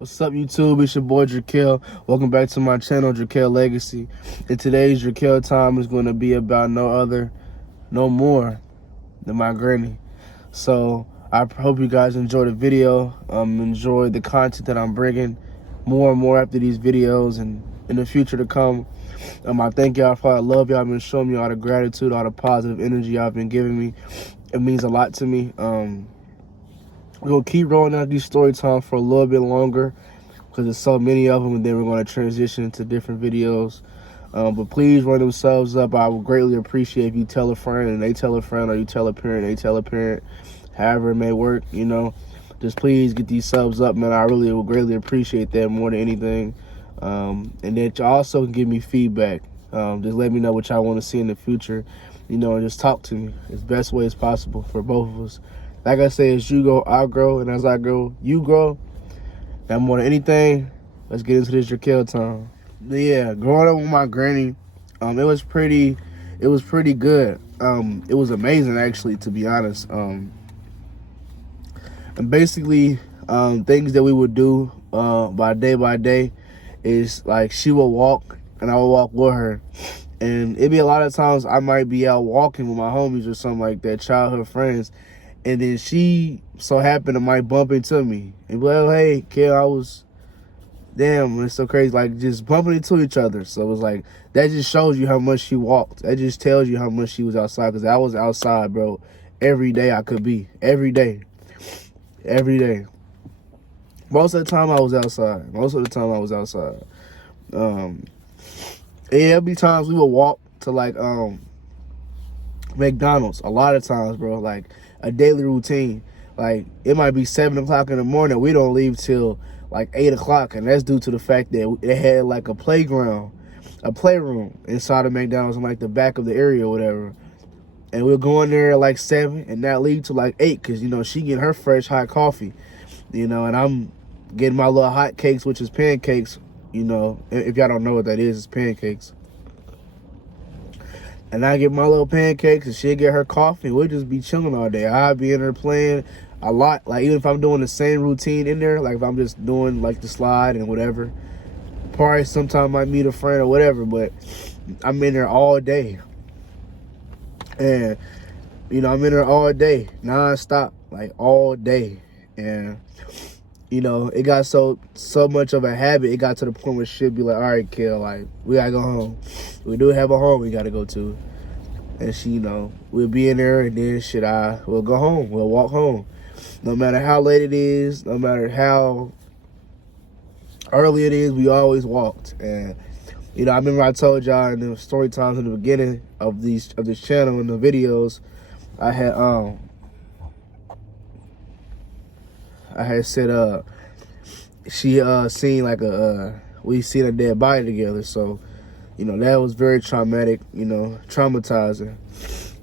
What's up, YouTube? It's your boy Dra'Quel. Welcome back to my channel, Dra'Quel Legacy. And today's Dra'Quel time is going to be about no more than my granny. So I hope you guys enjoy the video. Enjoy the content that I'm bringing more and more after these videos and in the future to come. I thank y'all for all the love y'all been showing me, all the gratitude, all the positive energy y'all been giving me. It means a lot to me. We're going to keep rolling out these story times for a little bit longer because there's so many of them, and then we're going to transition into different videos. But please run themselves up. I would greatly appreciate if you tell a friend and they tell a friend, or you tell a parent, they tell a parent, however it may work, you know. Just please get these subs up, man. I really would greatly appreciate that more than anything. And that you also can give me feedback. Just let me know what y'all want to see in the future, you know, and just talk to me as best way as possible for both of us. Like I say, as you go, I grow, and as I grow, you grow. Now, more than anything, let's get into this Dra'Quel time. Yeah, growing up with my granny, it was pretty good. It was amazing, actually, to be honest. And basically, things that we would do by day is like she would walk and I would walk with her. And it'd be a lot of times I might be out walking with my homies or something like that, childhood friends. And then she so happened to might bump into me and be like, oh, hey, Kel, damn, it's so crazy, like just bumping into each other. So it was like, that just shows you how much she walked. That just tells you how much she was outside, because I was outside, bro, every day I could be. Every day. Most of the time I was outside. And there'd be times we would walk to like McDonald's. A lot of times, bro, like a daily routine. Like it might be 7 o'clock in the morning. We don't leave till like 8 o'clock, and that's due to the fact that it had like a playroom inside of McDonald's in like the back of the area or whatever. And we'll go in there at like 7 and not leave till like 8, because, you know, she getting her fresh hot coffee, you know, and I'm getting my little hot cakes, which is pancakes, you know. If y'all don't know what that is, it's pancakes. And I get my little pancakes and she'll get her coffee. We'll just be chilling all day. I'll be in there playing a lot. Like, even if I'm doing the same routine in there, like if I'm just doing like the slide and whatever, probably sometime I might meet a friend or whatever, but I'm in there all day. And, you know, I'm in there all day, non-stop, like all day. And, you know, it got so much of a habit, it got to the point where she'd be like, all right, Kel, like, we gotta go home. We do have a home we gotta go to. And she, you know, we'll be in there, and then we'll go home. We'll walk home. No matter how late it is, no matter how early it is, we always walked. And, you know, I remember I told y'all in the story times in the beginning of this channel, in the videos, I had said she seen like we seen a dead body together. So, you know, that was very traumatic, you know, traumatizing.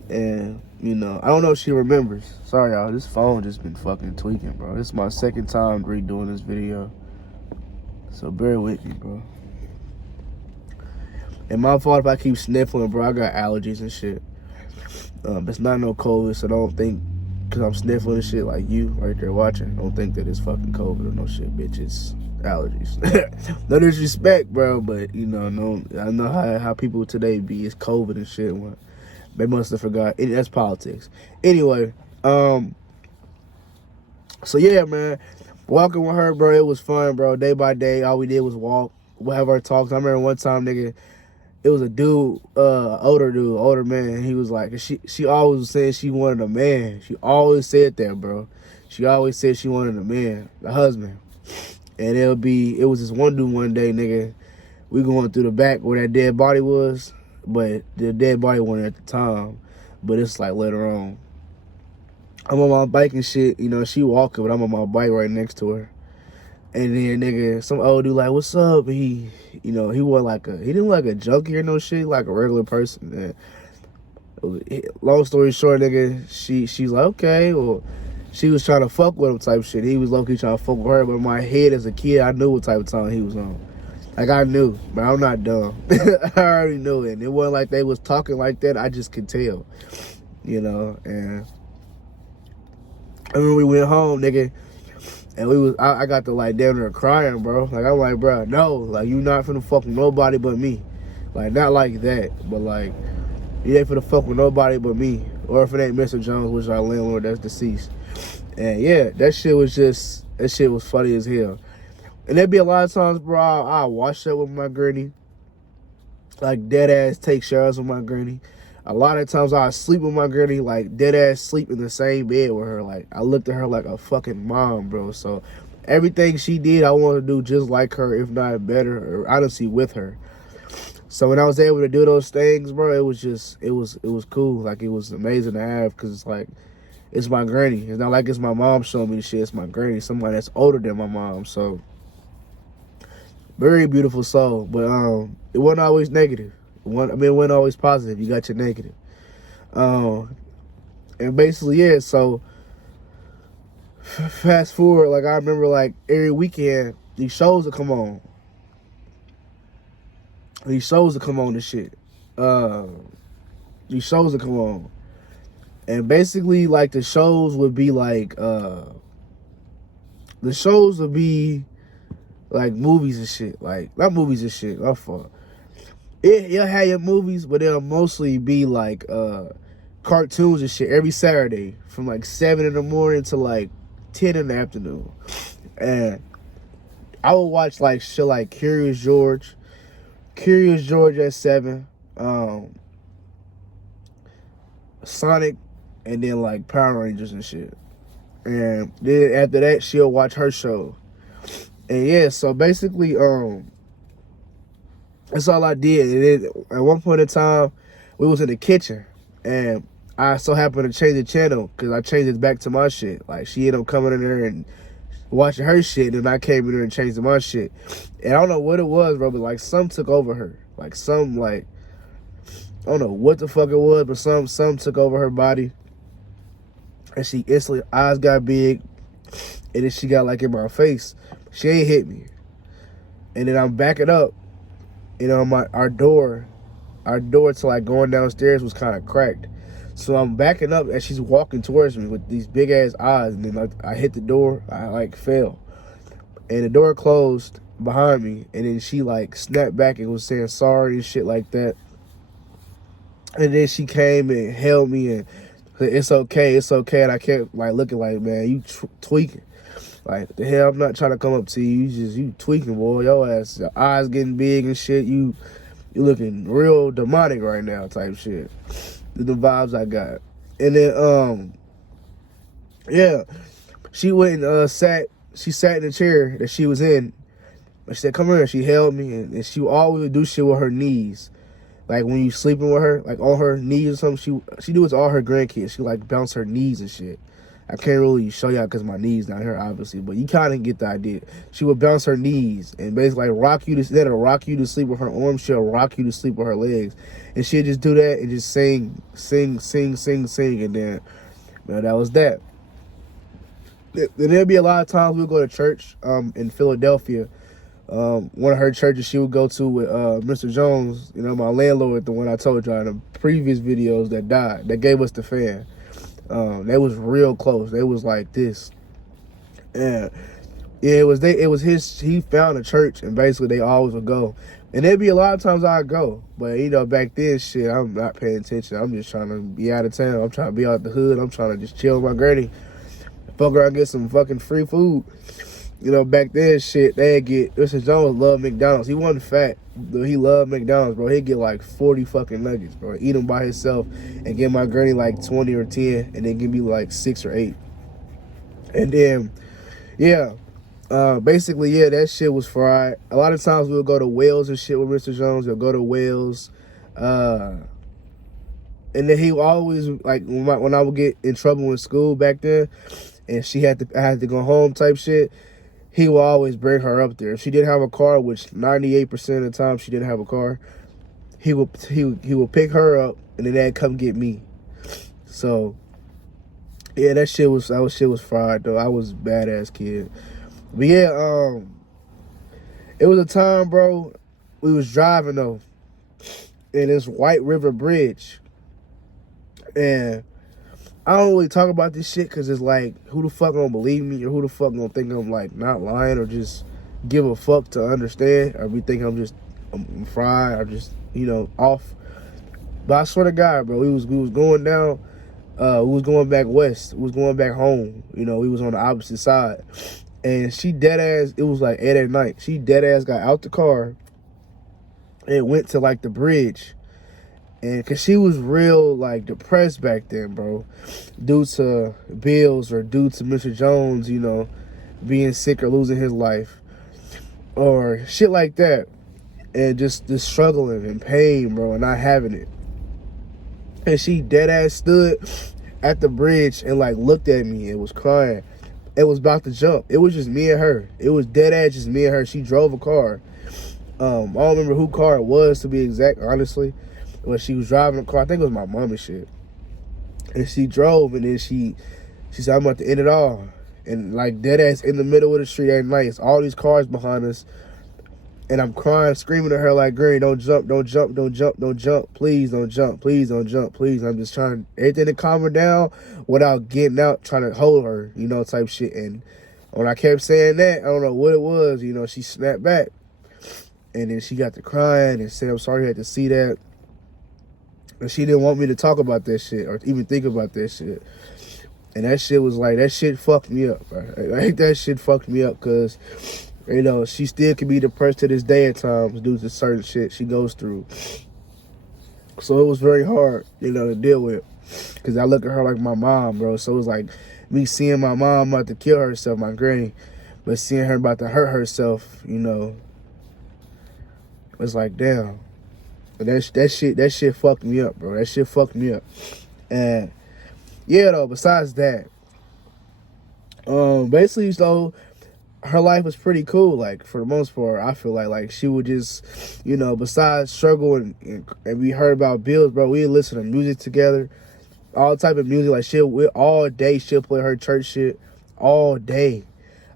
And, you know, I don't know if she remembers. Sorry, y'all, this phone just been fucking tweaking, bro. This is my second time redoing this video, so bear with me, bro. And my fault if I keep sniffling, bro. I got allergies and shit. It's not no COVID, so don't think because I'm sniffling and shit like you right there watching, don't think that it's fucking COVID or no shit, bitch. It's allergies. No disrespect, bro, but, you know, I know how people today be. It's COVID and shit. They must have forgot. That's politics. Anyway, so yeah, man, walking with her, bro, it was fun, bro. Day by day, all we did was walk. We'll have our talks. I remember one time, nigga, it was a dude, older man. He was like, she always was saying she wanted a man. She always said that, bro. She always said she wanted a man, a husband. And it was this one dude one day, nigga, we going through the back where that dead body was, but the dead body wasn't at the time. But it's like later on. I'm on my bike and shit, you know, she walking, but I'm on my bike right next to her. And then, nigga, some old dude like, what's up? And he, you know, he didn't look like a junkie or no shit, like a regular person. And long story short, nigga, she's like, okay, well, she was trying to fuck with him type shit. He was low-key trying to fuck with her, but in my head as a kid, I knew what type of time he was on. Like, I knew, but I'm not dumb. I already knew it. And it wasn't like they was talking like that. I just could tell, you know. And I remember we went home, nigga, And I got to like damn near crying, bro. Like I'm like, bro, no, like you not finna fuck with nobody but me. Like not like that, but like you ain't finna fuck with nobody but me. Or if it ain't Mr. Jones, which is our landlord that's deceased. And yeah, that shit was funny as hell. And there'd be a lot of times, bro, I watch that with my granny. Like dead ass take showers with my granny. A lot of times I sleep with my granny, like dead ass sleep in the same bed with her. Like I looked at her like a fucking mom, bro. So everything she did, I want to do just like her, if not better, or honestly with her. So when I was able to do those things, bro, it was cool. Like it was amazing to have, because it's like, it's my granny. It's not like it's my mom showing me the shit. It's my granny, somebody that's older than my mom. So very beautiful soul, but it wasn't always negative. It wasn't always positive. You got your negative. And basically, yeah. So fast forward, like I remember, like every weekend these shows would come on. These shows would come on and shit. These shows would come on, and basically, like the shows would be like like movies and shit. Like not movies and shit. My fault. You'll have your movies, but they'll mostly be like cartoons and shit every Saturday from like 7 in the morning to like 10 in the afternoon. And I would watch like shit like Curious George at 7, Sonic, and then like Power Rangers and shit. And then after that, she'll watch her show. And yeah, so basically, that's all I did. And then at one point in time, we was in the kitchen, and I so happened to change the channel because I changed it back to my shit. Like she ended up coming in there and watching her shit, and I came in there and changed to my shit. And I don't know what it was, bro, but like some took over her. Like some, like, I don't know what the fuck it was, but some took over her body. And she instantly, eyes got big, and then she got like in my face. She ain't hit me. And then I'm backing up, you know, our door to like going downstairs was kind of cracked. So I'm backing up and she's walking towards me with these big ass eyes, and then like I hit the door, I like fell. And the door closed behind me, and then she like snapped back and was saying sorry and shit like that. And then she came and held me and said, it's okay. And I kept like looking like, man, you tweaking. Like, the hell, I'm not trying to come up to you. You tweaking, boy. Your ass, your eyes getting big and shit. You looking real demonic right now type shit. The vibes I got. And then, yeah, she went and sat in the chair that she was in. She said, come here. She held me, and she always would do shit with her knees. Like, when you sleeping with her, like, on her knees or something, she do it to all her grandkids. She, like, bounce her knees and shit. I can't really show y'all because my knees not here, obviously, but you kind of get the idea. She would bounce her knees and basically like rock you to, instead of rock you to sleep with her arms, she'll rock you to sleep with her legs. And she'll just do that and just sing. And then, man, that was that. Then there'll be a lot of times we'll go to church in Philadelphia. One of her churches she would go to with Mr. Jones, you know, my landlord, the one I told y'all in the previous videos that died, that gave us the fan. They was real close. They was like this. And yeah, it was his, he found a church, and basically they always would go. And there'd be a lot of times I'd go. But you know, back then shit, I'm not paying attention. I'm just trying to be out of town. I'm trying to be out the hood. I'm trying to just chill with my granny. Fuck around, get some fucking free food. You know, back then shit, they'd get, Mr. Jones loved McDonald's. He wasn't fat, but he loved McDonald's, bro. He'd get like 40 fucking nuggets, bro. Eat them by himself and give my granny like 20 or 10, and then give me like 6 or 8. And then, yeah, basically, yeah, that shit was fried. A lot of times we'll go to Wales and shit with Mr. Jones. We'll go to Wales. And then he always, like, when I would get in trouble in school back then, and I had to go home type shit, he will always bring her up there. If she didn't have a car, which 98% of the time she didn't have a car, he will pick her up, and then they'd come get me. So yeah, that shit was fried though. I was a badass kid. But yeah, it was a time, bro, we was driving though in this White River Bridge, and I don't really talk about this shit because it's like, who the fuck gonna believe me, or who the fuck gonna think I'm like not lying, or just give a fuck to understand, or we think I'm fried, or just, you know, off. But I swear to God, bro, we was going down, we was going back west, we was going back home. You know, we was on the opposite side, and she dead ass. It was like 8 at night. She dead ass got out the car and went to like the bridge. And cause she was real like depressed back then, bro, due to bills or due to Mr. Jones, you know, being sick or losing his life or shit like that, and just struggling and pain, bro, and not having it. And she dead ass stood at the bridge and like looked at me and was crying. It was about to jump. It was just me and her. It was dead ass just me and her. She drove a car. I don't remember who car it was, to be exact, honestly. When she was driving the car, I think it was my mom and shit. And she drove, and then she said, I'm about to end it all. And like dead ass in the middle of the street at night, it's all these cars behind us. And I'm crying, screaming at her like, Granny, don't jump, don't jump, don't jump, don't jump. Please don't jump, please don't jump, please. I'm just trying everything to calm her down without getting out, trying to hold her, you know, type shit. And when I kept saying that, I don't know what it was, you know, she snapped back. And then she got to crying and said, I'm sorry you had to see that. And she didn't want me to talk about that shit or even think about that shit. And that shit was like, that shit fucked me up, bro. Like, that shit fucked me up because, you know, she still can be depressed to this day at times due to certain shit she goes through. So it was very hard, you know, to deal with. Because I look at her like my mom, bro. So it was like me seeing my mom about to kill herself, my granny, but seeing her about to hurt herself, you know, it's like, damn. But that shit fucked me up, bro. That shit fucked me up. And yeah, though, besides that, basically, so her life was pretty cool. Like, for the most part, I feel like she would just, you know, besides struggle and we heard about bills, bro, we would listen to music together, all type of music. Like, all day she'll play her church shit all day.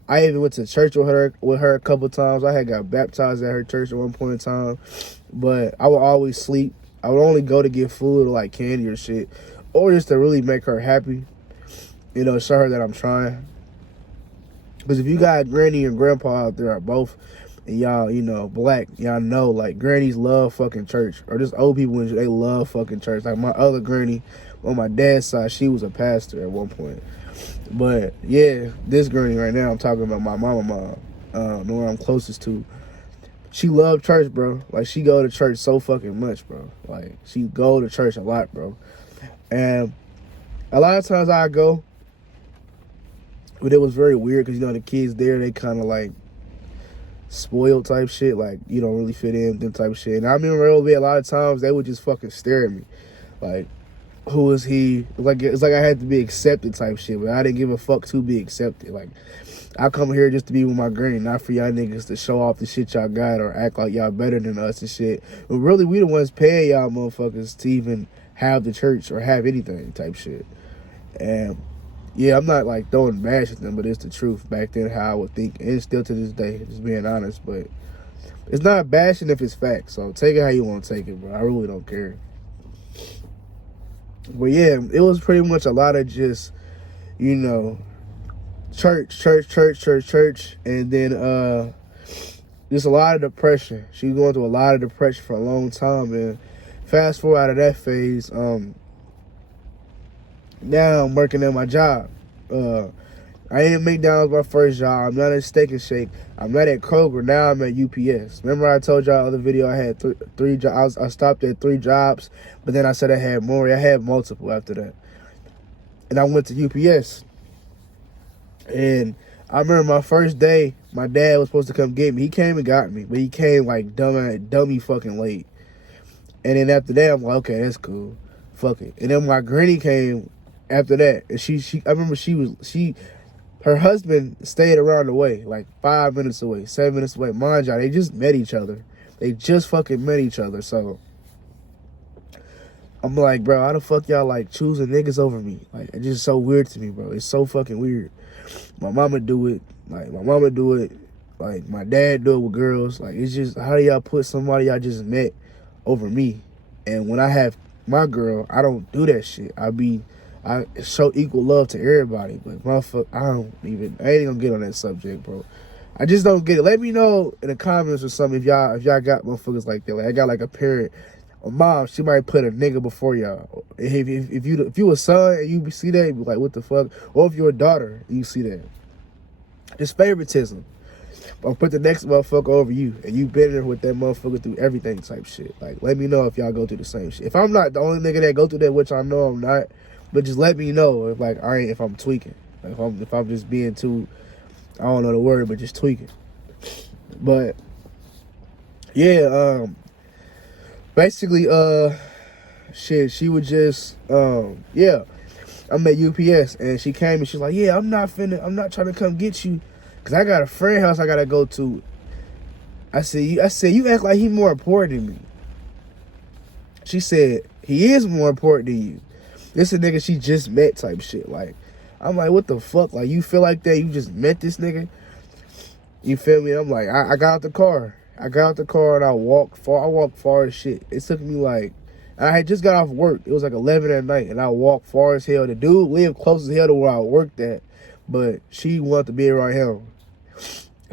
I even went to church with her a couple times. I had got baptized at her church at one point in time. But I would always sleep. I would only go to get food or like candy or shit. Or just to really make her happy. You know, show her that I'm trying. Because if you got granny and grandpa out there are both, and y'all, you know, black, y'all know, like, grannies love fucking church. Or just old people, they love fucking church. Like, my other granny on my dad's side, she was a pastor at one point. But, yeah, this granny right now, I'm talking about my mom, the one I'm closest to. She loved church, bro. Like, she go to church so fucking much, bro. Like, she go to church a lot, bro. And a lot of times I go, but it was very weird because, you know, the kids there, they kind of, like, spoiled type shit. Like, you don't really fit in, them type of shit. And I remember a lot of times they would just fucking stare at me. Like, who is he? It's like I had to be accepted type shit, but I didn't give a fuck to be accepted. Like, I come here just to be with my granny, not for y'all niggas to show off the shit y'all got or act like y'all better than us and shit. But really, we the ones paying y'all motherfuckers to even have the church or have anything type shit. And yeah, I'm not like throwing bash at them, but it's the truth. Back then, how I would think, and still to this day, just being honest. But it's not bashing if it's facts. So take it how you want to take it, bro. I really don't care. But yeah, it was pretty much a lot of just, you know, church, and then just a lot of depression. She was going through a lot of depression for a long time, and fast forward out of that phase, now I'm working at my job. I ain't at McDonald's my first job. I'm not at Steak and Shake. I'm not at Kroger. Now I'm at UPS. Remember I told y'all other video I had three jobs. I stopped at 3 jobs, but then I said I had more. I had multiple after that. And I went to UPS. And I remember my first day, my dad was supposed to come get me. He came and got me, but he came like dummy fucking late. And then after that, I'm like, okay, that's cool. Fuck it. And then my granny came after that. And I remember her husband stayed around the way, like 5 minutes away, 7 minutes away. Mind y'all, they just met each other. They just fucking met each other. So I'm like, bro, how the fuck y'all like choosing niggas over me? Like, it's just so weird to me, bro. It's so fucking weird. My mama do it. Like, my dad do it with girls. Like, it's just, how do y'all put somebody y'all just met over me? And when I have my girl, I don't do that shit. I be I show equal love to everybody, but motherfucker, I ain't gonna get on that subject, bro. I just don't get it. Let me know in the comments or something if y'all got motherfuckers like that. Like I got like a parent, or mom, she might put a nigga before y'all. If you a son and you see that, you be like, what the fuck? Or if you're a daughter, you see that. It's favoritism. Or put the next motherfucker over you, and you better with that motherfucker through everything type shit. Like, let me know if y'all go through the same shit. If I'm not the only nigga that go through that, which I know I'm not, but just let me know if like if I'm tweaking, like if I'm just being too, I don't know the word, but just tweaking. But yeah, basically, shit, she would just, yeah, I'm at UPS, and she came and she's like, yeah, I'm not trying to come get you, cause I got a friend house I gotta go to. I said, you act like he more important than me. She said, he is more important than you. This a nigga she just met type shit. Like, I'm like, what the fuck? Like, you feel like that? You just met this nigga? You feel me? I'm like, I got out the car. And I walked far as shit. It took me like, I had just got off work. It was like 11 at night, and I walked far as hell. The dude lived close as hell to where I worked at, but she wanted to be around him.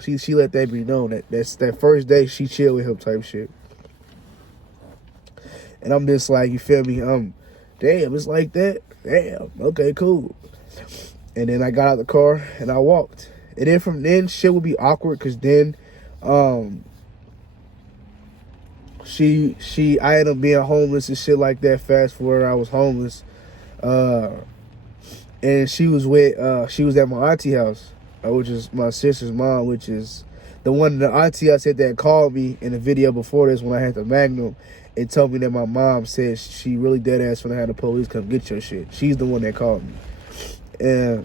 She let that be known. That's that first day she chilled with him type shit. And I'm just like, you feel me? Damn, it's like that? Damn, okay, cool. And then I got out the car and I walked. And then from then, shit would be awkward, because then I ended up being homeless and shit like that. Fast forward, I was homeless. And she was at my auntie house, which is my sister's mom, which is the auntie I said that called me in the video before this when I had the Magnum and told me that my mom said she really dead ass when I had the police come get your shit. She's the one that called me. And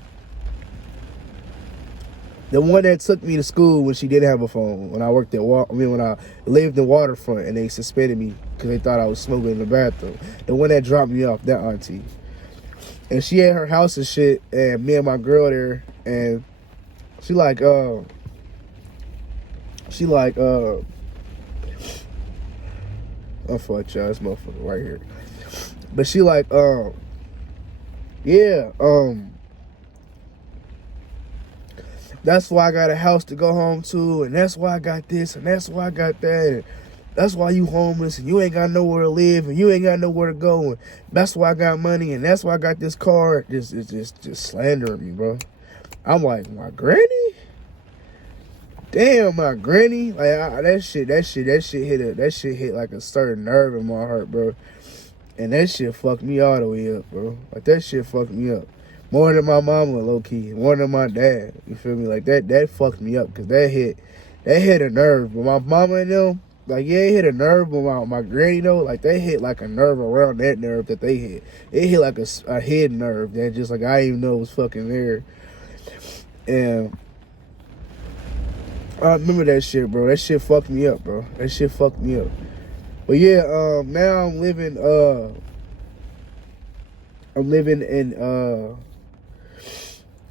the one that took me to school when she didn't have a phone, when I worked when I lived in Waterfront and they suspended me because they thought I was smoking in the bathroom. The one that dropped me off, that auntie. And she had her house and shit, and me and my girl there, and she like, oh fuck y'all, this motherfucker right here. But she like, yeah, that's why I got a house to go home to, and that's why I got this, and that's why I got that, and that's why you homeless, and you ain't got nowhere to live, and you ain't got nowhere to go, and that's why I got money, and that's why I got this car. It's just slandering me, bro. I'm like, my granny? Damn, my granny. Like, that shit hit like a certain nerve in my heart, bro. And that shit fucked me all the way up, bro. Like, that shit fucked me up. More than my mama, low-key. More than my dad. You feel me? Like, that fucked me up, because that hit a nerve. But my mama and them, like, yeah, it hit a nerve. But my granny, though, like, they hit like a nerve around that nerve that they hit. It hit like a head nerve that just, like, I didn't even know was fucking there. And I remember that shit, bro. That shit fucked me up, bro. That shit fucked me up. But yeah, now I'm living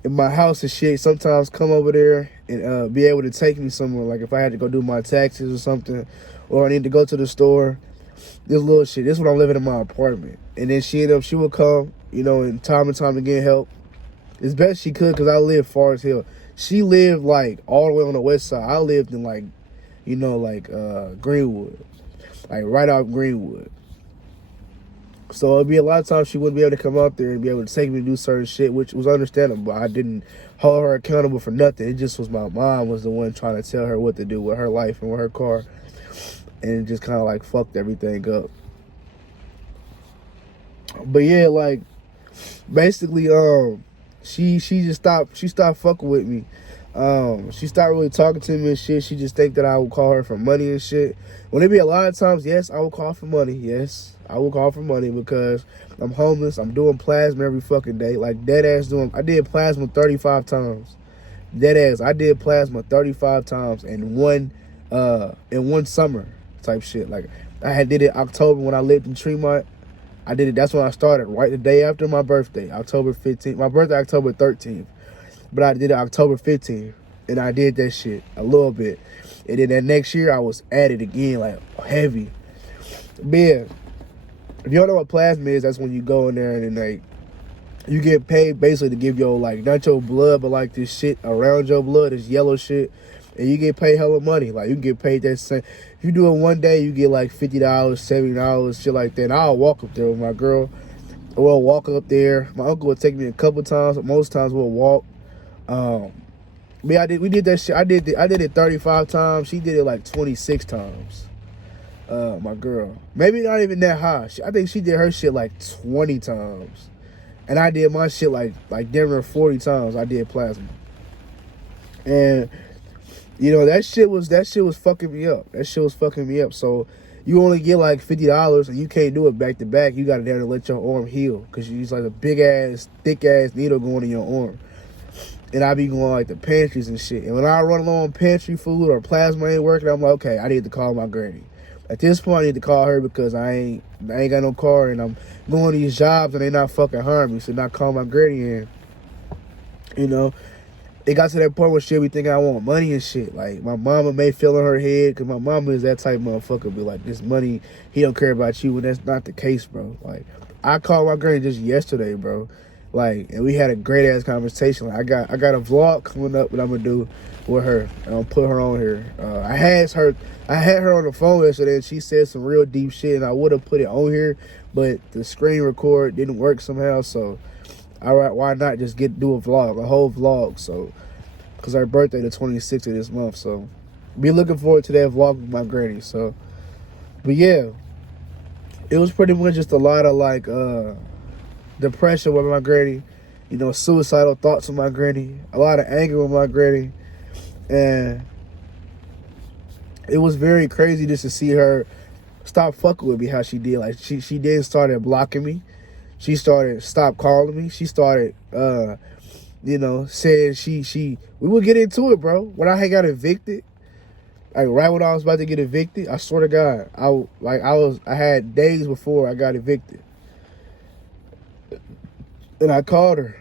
in my house and shit. Sometimes come over there and be able to take me somewhere. Like if I had to go do my taxes or something, or I need to go to the store. This little shit. This is when I'm living in my apartment. And then she would come, you know, and time again help. As best she could, because I live far as hell. She lived like all the way on the west side. I lived in like, you know, like Greenwood. Like right out Greenwood. So it'd be a lot of times she wouldn't be able to come out there and be able to take me to do certain shit, which was understandable. I didn't hold her accountable for nothing. It just was my mom was the one trying to tell her what to do with her life and with her car. And it just kind of like fucked everything up. But yeah, like basically, she stopped fucking with me. She stopped really talking to me and shit. She just think that I would call her for money and shit. When it be a lot of times, yes, I will call for money. Yes, I will call for money because I'm homeless. I'm doing plasma every fucking day. Like dead ass I did plasma 35 times. Dead ass. I did plasma 35 times in one summer type shit. Like I did it October when I lived in Tremont. I did it. That's when I started, right the day after my birthday, October 15th. My birthday, October 13th. But I did it October 15th. And I did that shit a little bit. And then that next year, I was at it again, like heavy. But yeah, if you don't know what plasma is, that's when you go in there and then, like, You get paid basically to give your, like, not your blood, but like this shit around your blood, this yellow shit. And you get paid hella money. Like, you get paid that same. If you do it one day, you get like $50, $70, shit like that. And I'll walk up there with my girl. We'll walk up there. My uncle would take me a couple times, but most times we'll walk. We did that shit. I did it 35 times. She did it like 26 times. My girl. Maybe not even that high. I think she did her shit like 20 times. And I did my shit like damn near 40 times. I did plasma. And you know, that shit was fucking me up. That shit was fucking me up. So you only get like $50 and you can't do it back to back. You gotta to let your arm heal. Cause you use like a big ass, thick ass needle going in your arm. And I be going like the pantries and shit. And when I run low on pantry food or plasma ain't working, I'm like, okay, I need to call my granny. At this point, I need to call her because I ain't got no car and I'm going to these jobs and they not fucking harm me. So not call my granny in. You know, it got to that point where she'll be thinking I want money and shit. Like, my mama may feel in her head because my mama is that type of motherfucker. Be like, this money, he don't care about you. And that's not the case, bro. Like, I called my granny just yesterday, bro. Like, and we had a great ass conversation. Like, I got a vlog coming up that I'm gonna do with her. And I'll put her on here. I had her on the phone yesterday and she said some real deep shit and I would have put it on here, but the screen record didn't work somehow. So, all right, why not just do a vlog, a whole vlog? So, cause her birthday the 26th of this month. So, be looking forward to that vlog with my granny. So, but yeah, it was pretty much just a lot of like depression with my granny, you know, suicidal thoughts with my granny, a lot of anger with my granny, and it was very crazy just to see her stop fucking with me how she did. Like, she then started blocking me. She started stop calling me. She started you know, saying we would get into it, bro. When I had got evicted, like right when I was about to get evicted, I swear to God, I had days before I got evicted. And I called her.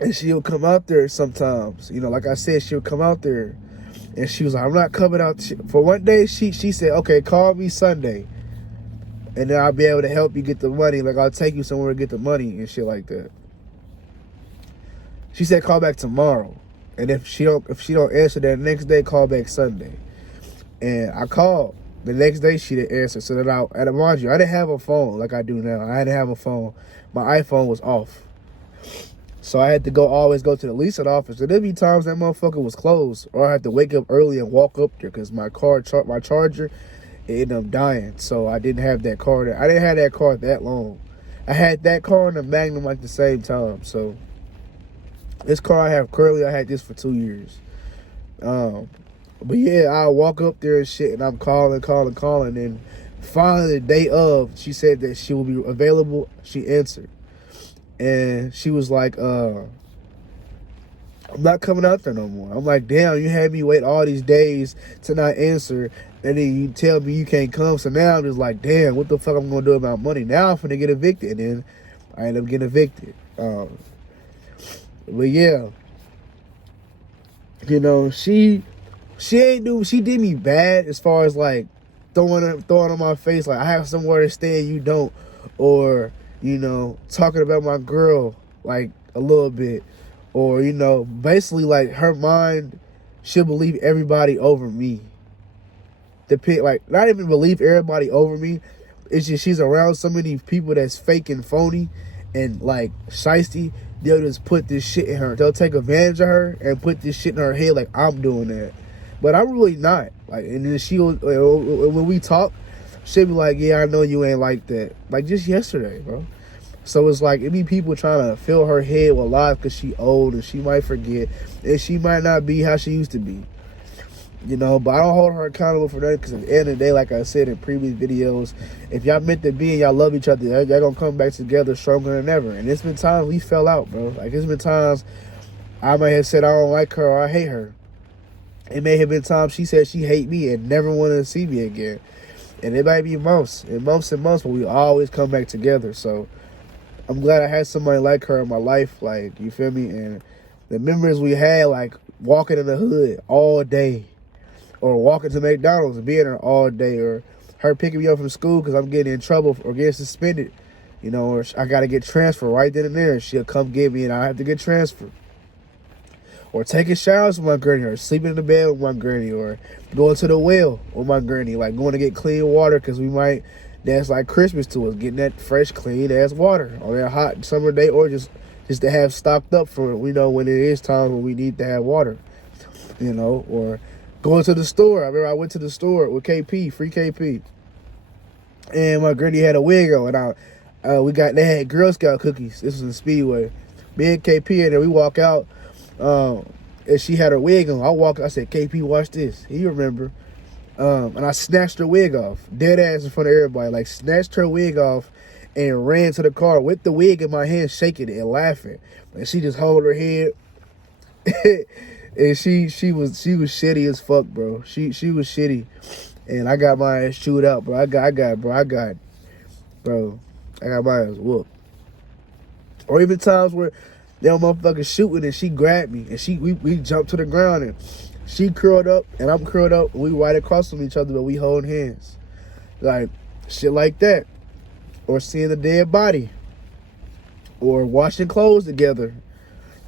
And she'll come out there sometimes. You know, like I said, she'll come out there. And she was like, I'm not coming out. For one day, she said, okay, call me Sunday. And then I'll be able to help you get the money. Like, I'll take you somewhere to get the money and shit like that. She said, call back tomorrow. And if she don't answer that next day, call back Sunday. And I called. The next day, she didn't answer. So then and mind you, I didn't have a phone like I do now. I didn't have a phone. My iPhone was off. So I had to always go to the leasing office. And there'd be times that motherfucker was closed. Or I had to wake up early and walk up there because my charger, it ended up dying. So I didn't have that car there. I didn't have that car that long. I had that car and the Magnum like the same time. So this car I have currently, I had this for 2 years. But yeah, I walk up there and shit, and I'm calling. And finally, the day of, she said that she will be available. She answered. And she was like, I'm not coming out there no more. I'm like, damn, you had me wait all these days to not answer. And then you tell me you can't come. So now I'm just like, damn, what the fuck I'm going to do about money? Now I'm finna get evicted. And then I end up getting evicted. But yeah, you know, she did me bad as far as like throwing on my face like I have somewhere to stay and you don't, or you know, talking about my girl like a little bit, or you know, basically like her mind she'll believe everybody over me. Like not even believe everybody over me. It's just she's around so many people that's fake and phony and like shiesty. They'll just put this shit in her. They'll take advantage of her and put this shit in her head like I'm doing that. But I'm really not. Like, and then she'll, when we talk, she'll be like, yeah, I know you ain't like that. Like, just yesterday, bro. So it's like, it be people trying to fill her head with lies because she old and she might forget. And she might not be how she used to be. You know, but I don't hold her accountable for that because at the end of the day, like I said in previous videos, if y'all meant to be and y'all love each other, y'all gonna come back together stronger than ever. And it's been times we fell out, bro. Like, it's been times I might have said I don't like her or I hate her. It may have been times she said she hate me and never wanted to see me again. And it might be months, but we always come back together. So I'm glad I had somebody like her in my life, like, you feel me? And the memories we had, like walking in the hood all day, or walking to McDonald's and being there all day, or her picking me up from school because I'm getting in trouble or getting suspended you know, or I got to get transferred right then and there. She'll come get me and I have to get transferred. Or taking showers with my granny, or sleeping in the bed with my granny, or going to the well with my granny, like going to get clean water because that's like Christmas to us, getting that fresh, clean ass water on that hot summer day, or just to have stocked up for, you know, when it is time when we need to have water, you know, or going to the store. I remember I went to the store with KP, free KP, and my granny had a wig on, and they had Girl Scout cookies. This was in Speedway. Me and KP, and then we walk out. And she had her wig on. I said, KP, watch this. He remember. And I snatched her wig off. Dead ass in front of everybody. Like, snatched her wig off and ran to the car with the wig in my hand, shaking it and laughing. And she just hold her head. And she was shitty as fuck, bro. She was shitty. And I got my ass chewed out, bro. I got my ass whooped. Or even times where them motherfuckers shooting and she grabbed me and we jumped to the ground and she curled up and I'm curled up and we right across from each other, but we hold hands. Like, shit like that. Or seeing a dead body. Or washing clothes together,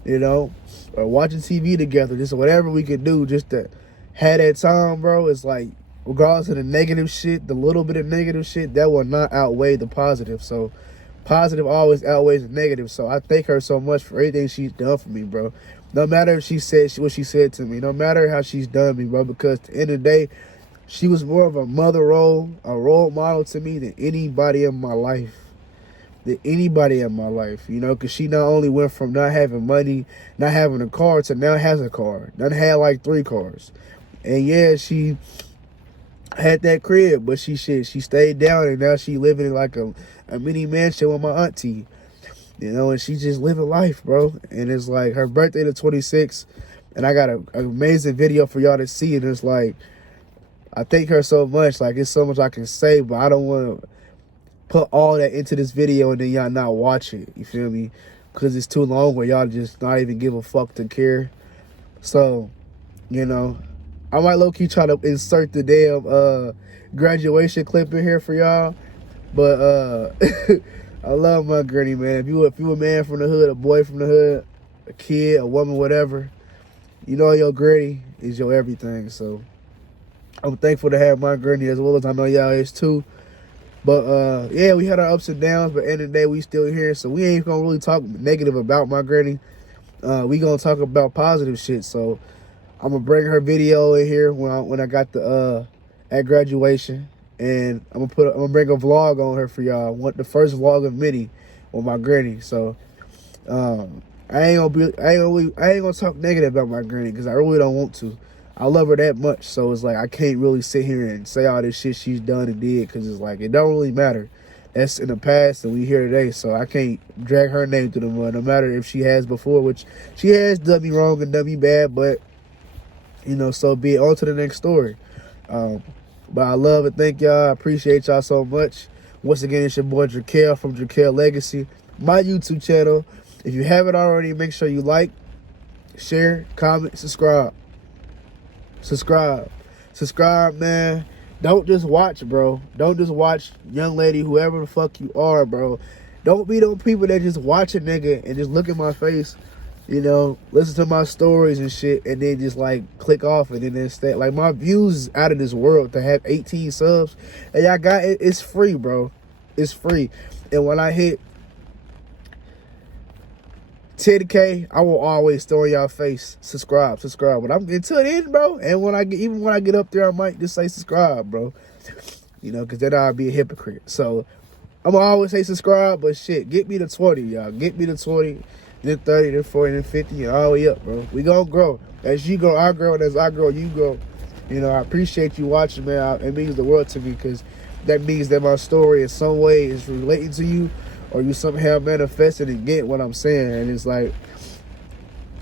you know, or watching TV together, just whatever we could do just to have that time, bro. It's like, regardless of the negative shit, the little bit of negative shit, that will not outweigh the positive. So positive always outweighs the negative. So I thank her so much for everything she's done for me, bro. No matter if she said what she said to me, no matter how she's done me, bro, because at the end of the day, she was more of a mother role, a role model to me than anybody in my life. You know, because she not only went from not having money, not having a car, to now has a car. Done had like 3 cars. And yeah, she had that crib, but she stayed down, and now she living in like a mini mansion with my auntie, you know, and she just living life, bro. And it's like her birthday the 26th, and I got an amazing video for y'all to see, and it's like, I thank her so much. Like, it's so much I can say, but I don't want to put all that into this video and then y'all not watch it, you feel me? Because it's too long where y'all just not even give a fuck to care. So, you know, I might low-key try to insert the damn graduation clip in here for y'all. But I love my granny, man. If you a man from the hood, a boy from the hood, a kid, a woman, whatever, you know your granny is your everything. So I'm thankful to have my granny as well as I know y'all is too. But yeah, we had our ups and downs, but at the end of the day, we still here. So we ain't gonna really talk negative about my granny. We gonna talk about positive shit. So I'm gonna bring her video in here when I got the at graduation, and I'm gonna bring a vlog on her for y'all. The first vlog of many with my granny. So I ain't gonna talk negative about my granny because I really don't want to. I love her that much, so it's like I can't really sit here and say all this shit she's done and did, because it's like it don't really matter. That's in the past and we here today, so I can't drag her name through the mud, no matter if she has before, which she has done me wrong and done me bad, but you know, so be it. On to the next story. But I love and thank y'all. I appreciate y'all so much. Once again, it's your boy Dra'Quel from Dra'Quel Legacy, my YouTube channel. If you haven't already, make sure you like, share, comment, subscribe. Subscribe, man. Don't just watch, bro. Don't just watch, young lady, whoever the fuck you are, bro. Don't be those people that just watch a nigga and just look at my face, you know, listen to my stories and shit, and then just like click off, and then instead, like, my views is out of this world to have 18 subs. And y'all got it. It's free, bro. It's free. And when I hit 10K, I will always throw in y'all face, subscribe. But I'm until then, bro. And when I get up there, I might just say subscribe, bro. You know, because then I'll be a hypocrite. So I'm gonna always say subscribe, but shit, get me to 20, y'all. Get me to 20, then 30, then 40, then 50, and all the way up, bro. We gonna grow. As you grow, I grow, and as I grow, you grow. You know, I appreciate you watching, man. It means the world to me, because that means that my story in some way is relating to you, or you somehow manifested and get what I'm saying. And it's like,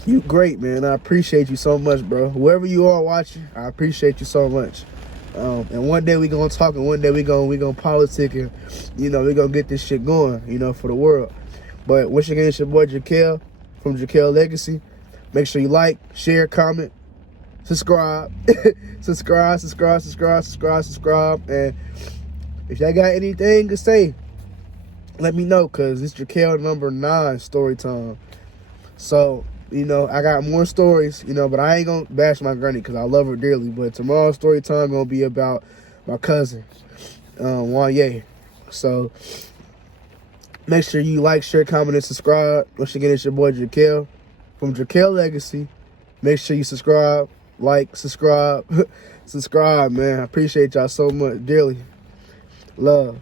you great, man. I appreciate you so much, bro. Whoever you are watching, I appreciate you so much. And one day we gonna talk, and one day we gonna politic, and you know, we gonna get this shit going, you know, for the world. But once again, it's your boy Dra'Quel from Dra'Quel Legacy. Make sure you like, share, comment, subscribe. subscribe. And if y'all got anything to say, let me know, because it's Dra'Quel number 9 story time. So, you know, I got more stories, you know, but I ain't going to bash my granny because I love her dearly. But tomorrow's story time going to be about my cousin, Wanye. So, make sure you like, share, comment, and subscribe. Once again, it's your boy Dra'Quel from Dra'Quel Legacy. Make sure you subscribe, like, subscribe, subscribe, man. I appreciate y'all so much, dearly. Love.